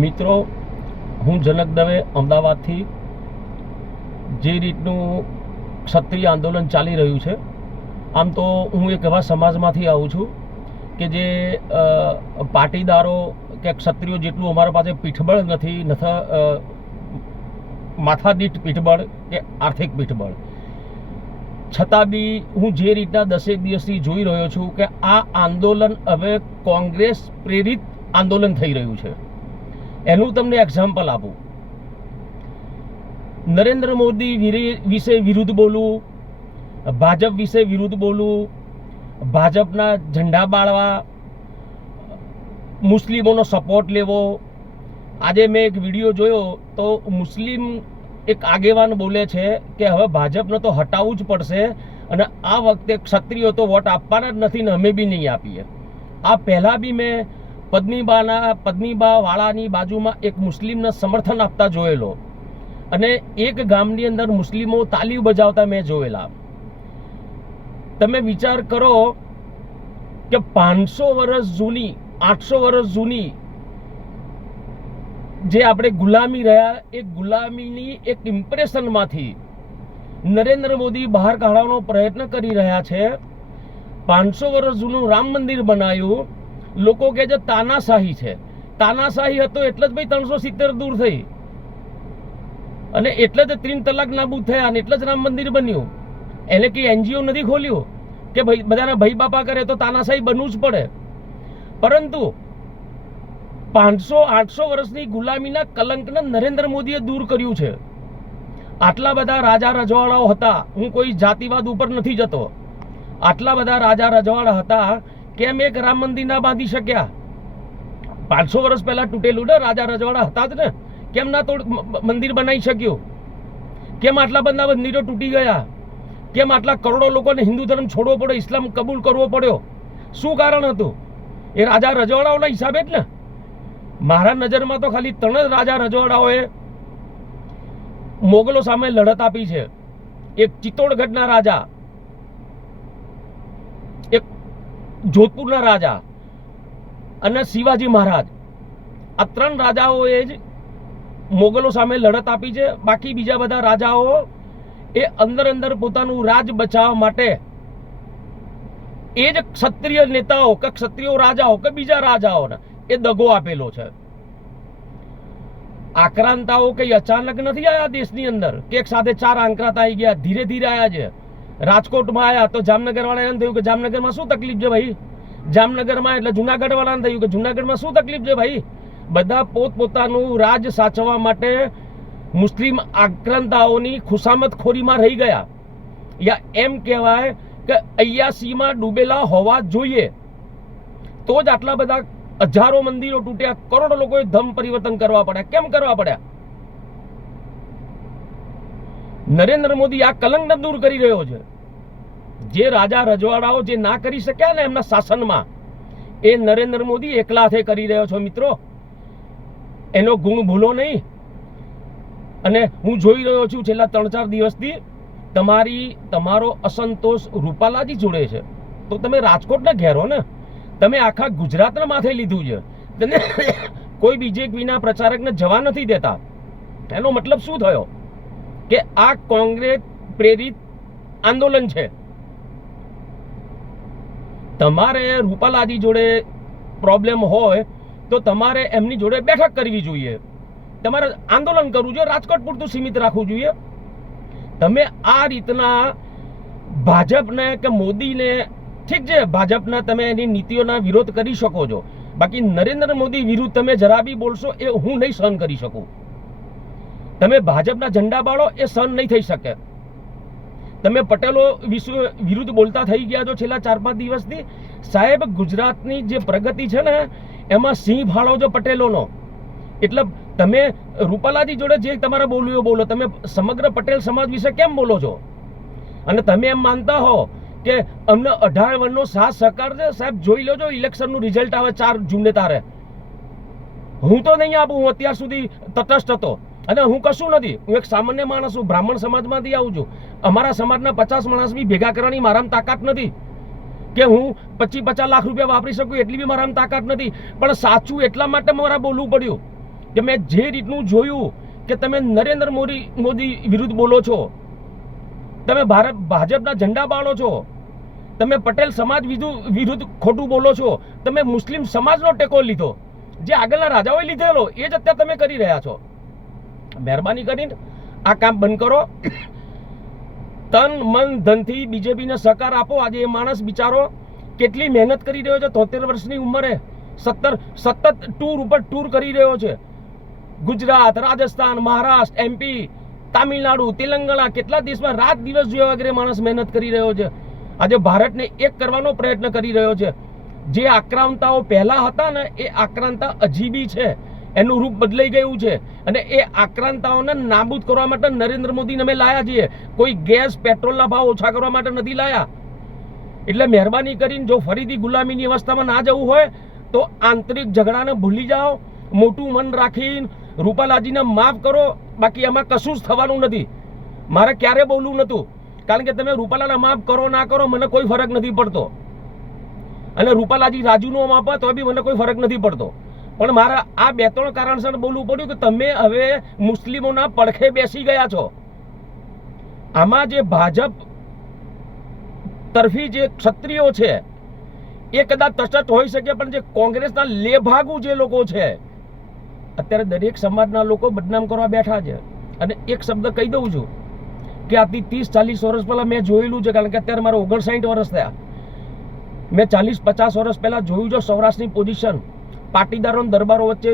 મિત્રો, હું જનક દવે અમદાવાદથી જે રીતનું ક્ષત્રિય આંદોલન ચાલી રહ્યું છે, આમ તો હું એક એવા સમાજમાંથી આવું છું કે જે પાટીદારો કે ક્ષત્રિયો જેટલું અમારા પાસે પીઠબળ નથી, માથાદીઠ પીઠબળ કે આર્થિક પીઠબળ, છતાં બી હું જે રીતના 10 દિવસથી જોઈ રહ્યો છું કે આ આંદોલન હવે કોંગ્રેસ પ્રેરિત આંદોલન થઈ રહ્યું છે. એનું તમને એક્ઝામ્પલ આપું. નરેન્દ્ર મોદી વિશે વિરુદ્ધ બોલવું, ભાજપ વિશે વિરુદ્ધ બોલવું, ભાજપના ઝંડા બાળવા, મુસ્લિમોનો સપોર્ટ લેવો. આજે મેં એક વિડીયો જોયો તો મુસ્લિમ એક આગેવાન બોલે છે કે હવે ભાજપને તો હટાવવું જ પડશે અને આ વખતે ક્ષત્રિયો તો વોટ આપવાના જ નથી ને અમે બી નહીં આપીએ. આ પહેલાં બી મેં પદ્મીબા વાળાની બાજુમાં એક મુસ્લિમને સમર્થન આપતા જોયેલો અને એક ગામની અંદર મુસ્લિમો તાલી બજાવતા મેં જોયેલા. તમે વિચાર કરો કે 500 વર્ષ જૂની, 800 વર્ષ જૂની જે આપણે ગુલામી રહ્યા, એ ગુલામીની એક ઇમ્પ્રેશનમાંથી નરેન્દ્ર મોદી બહાર કાઢવાનો પ્રયત્ન કરી રહ્યા છે. 500 વર્ષ જૂનું રામ મંદિર બનાવ્યું. લોકો કહે છે તાનાશાહી છે. તાનાશાહી હતો એટલે જ ભાઈ 370 દૂર થઈ અને એટલે જ 3 તલાક નાબૂદ થયા અને એટલે જ રામ મંદિર બન્યું. એને કે NGO નથી ખોલ્યું કે ભાઈ બધાના ભાઈ બાપા કરે તો તાનાશાહી બનવું જ પડે. પરંતુ 500-800 વર્ષની ગુલામીના કલંકને નરેન્દ્ર મોદીએ દૂર કર્યું છે. આટલા બધા રાજા રજવાડાઓ હતા, હું કોઈ જાતિવાદ ઉપર નથી જતો, આટલા બધા રાજા રજવાડા હતા, કેમ એક રામ મંદિર ના બાંધી શક્યા? 500 વર્ષ પહેલા તૂટેલું ને, રાજા રજવાડા હતા જ ને, કેમ ના મંદિર બનાવી શક્યું? કેમ આટલા બધા મંદિરો તૂટી ગયા? કેમ આટલા કરોડો લોકોને હિન્દુ ધર્મ છોડવો પડ્યો, ઇસ્લામ કબૂલ કરવો પડ્યો? શું કારણ હતું? એ રાજા રજવાડાઓના હિસાબે જ ને. મારા નજરમાં તો ખાલી 3 જ રાજા રજવાડાઓએ મોગલો સામે લડત આપી છે. એક ચિત્તોડગઢના રાજા, એક જોધપુરના રાજા અને શિવાજી મહારાજ. આ 3 રાજાઓએ જ મોગલો સામે લડત આપી છે. બાકી બીજા બધા રાજાઓ એ અંદર પોતાનું રાજ બચાવવા માટે એ જ ક્ષત્રિય નેતાઓ કે ક્ષત્રિય રાજાઓ કે બીજા રાજાઓને એ દગો આપેલો છે. આક્રાંતાઓ કઈ અચાનક નથી આવ્યા દેશની અંદર કે એક સાથે 4 આંકરાતા આવી ગયા, ધીરે ધીરે આવ્યા છે. રાજકોટમાં આવ્યા તો જામનગર વાળાને એમ થયું કે જામનગરમાં શું તકલીફ છે ભાઈ? જામનગરમાં એટલે જુનાગઢ વાળાને થયું કે જુનાગઢમાં શું તકલીફ છે ભાઈ? બધા પોતપોતાનું રાજ સાચવવા માટે મુસ્લિમ આક્રાંતાઓની ખુશામતખોરીમાં રહી ગયા. યા એમ કહેવાય કે 81માં ડૂબેલા હોવા જોઈએ તો જ આટલા બધા હજારો મંદિરો તૂટ્યા, કરોડો લોકોએ ધર્મ પરિવર્તન કરવા પડ્યા. કેમ કરવા પડ્યા? નરેન્દ્ર મોદી આ કલંકને દૂર કરી રહ્યો છે. જે રાજા રજવાડાઓ જે ના કરી શક્યા ને એમના શાસનમાં, એ નરેન્દ્ર મોદી એકલા હાથે કરી રહ્યો છો મિત્રો. એનો ગુણ ભૂલો નહીં. અને હું જોઈ રહ્યો છું છેલ્લા 3-4 દિવસથી તમારો અસંતોષ રૂપાલાજી જોડે છે. તો તમે રાજકોટને ઘેરો ને, તમે આખા ગુજરાતના માથે લીધું છે. તમે કોઈ બીજેપીના પ્રચારકને જવા નથી દેતા. એનો મતલબ શું થયો? કે આ કોંગ્રેસ પ્રેરિત આંદોલન છે. તમારે રૂપાલાજી જોડે પ્રોબ્લેમ હોય તો તમારે એમની જોડે બેઠક કરવી જોઈએ, તમારે આંદોલન કરવું જોઈએ, રાજકોટ પૂરતું સીમિત રાખવું જોઈએ. તમે આ રીતના ભાજપને કે મોદીને, ઠીક છે ભાજપના તમે એની નીતિઓના વિરોધ કરી શકો છો, બાકી નરેન્દ્ર મોદી વિરુદ્ધ તમે જરા બી બોલશો એ હું નહીં સહન કરી શકું. તમે ભાજપના ઝંડા બાળો એ સહન નહીં થઈ શકે. તમે પટેલો વિરુદ્ધ બોલતા થઈ ગયા છો છેલ્લા 4-5 દિવસથી. સાહેબ, ગુજરાતની જે પ્રગતિ છે ને એમાં સિંહ ફાળો છો પટેલોનો. એટલે તમે રૂપાલાજી જોડે જે તમારે બોલવું એ બોલો, તમે સમગ્ર પટેલ સમાજ વિશે કેમ બોલો છો? અને તમે એમ માનતા હો કે અમને 18 વર્ષનો સાથ સહકાર છે? સાહેબ જોઈ લેજો, ઇલેક્શનનું રિઝલ્ટ આવે 4 જૂને તારે. હું તો નહીં આપું, હું અત્યાર સુધી તટસ્થ હતો અને હું કશું નથી. હું એક સામાન્ય માણસ છું, બ્રાહ્મણ સમાજમાંથી આવું છું. અમારા સમાજના 50 માણસ બી ભેગા કરવાની મારામાં તાકાત નથી કે હું 25-50 લાખ રૂપિયા વાપરી શકું, એટલી બી મારામાં તાકાત નથી. પણ સાચું એટલા માટે મારા બોલવું પડ્યું. કે મેં જે રીતનું જોયું કે તમે નરેન્દ્ર મોદી વિરુદ્ધ બોલો છો, તમે ભાજપના ઝંડા બાળો છો, તમે પટેલ સમાજ વિરુદ્ધ ખોટું બોલો છો, તમે મુસ્લિમ સમાજનો ટેકો લીધો, જે આગળના રાજાઓએ લીધેલો એ જ અત્યારે તમે કરી રહ્યા છો. મહેરબાની કરીને આ કામ બંધ કરો. તન મન ધનથી બીજેપીને સહકાર આપો. આજે એ માણસ બિચારો કેટલી મહેનત કરી રહ્યો છે, 73 વર્ષની ઉંમરે સતત ટૂર ઉપર ટૂર કરી રહ્યો છે. ગુજરાત, રાજસ્થાન, મહારાષ્ટ્ર, MP, તામિલનાડુ, તેલંગાણા, કેટલા દેશમાં રાત દિવસ જોયા વગેરે માણસ મહેનત કરી રહ્યો છે. આજે ભારતને એક કરવાનો પ્રયત્ન કરી રહ્યો છે. જે આક્રાંતાઓ પહેલા હતા ને એ આક્રાંતા અજીબી છે, એનું રૂપ બદલાઈ ગયું છે અને એ આક્રાંતાઓને નાબૂદ કરવા માટે નરેન્દ્ર મોદીને અમે લાયા છીએ. કોઈ ગેસ પેટ્રોલના ભાવ ઓછા કરવા માટે નથી લાયા. એટલે મહેરબાની કરીને જો ફરીથી ગુલામીની અવસ્થામાં ના જવું હોય તો આંતરિક ઝઘડાને ભૂલી જાઓ, મોટું મન રાખીને રૂપાલાજીને માફ કરો. બાકી એમાં કશું જ થવાનું નથી. મારે ક્યારે બોલવું નહોતું, કારણ કે તમે રૂપાલાને માફ કરો ના કરો મને કોઈ ફરક નથી પડતો, અને રૂપાલાજી રાજુનો માફ આપે તો બી મને કોઈ ફરક નથી પડતો. પણ મારે આ 2-3 કારણસર બોલવું પડ્યું કે તમે હવે મુસ્લિમોના પડખે બેસી ગયા છો. આમાં જે ભાજપ તરફી જે ક્ષત્રિયો છે એ કદાચ તટસ્થ હોઈ શકે, પણ જે કોંગ્રેસના લેભાગુ જે લોકો છે અત્યારે દરેક સમાજના લોકો બદનામ કરવા બેઠા છે. અને એક શબ્દ કહી દઉં છું કે આથી 30-40 વર્ષ પહેલાં મેં જોયેલું છે, કારણ કે અત્યારે મારે 59 વર્ષ થયા. મેં 40-50 વર્ષ પહેલાં જોયું છે સૌરાષ્ટ્રની પોઝિશન, પાટીદારો દરબારો વચ્ચે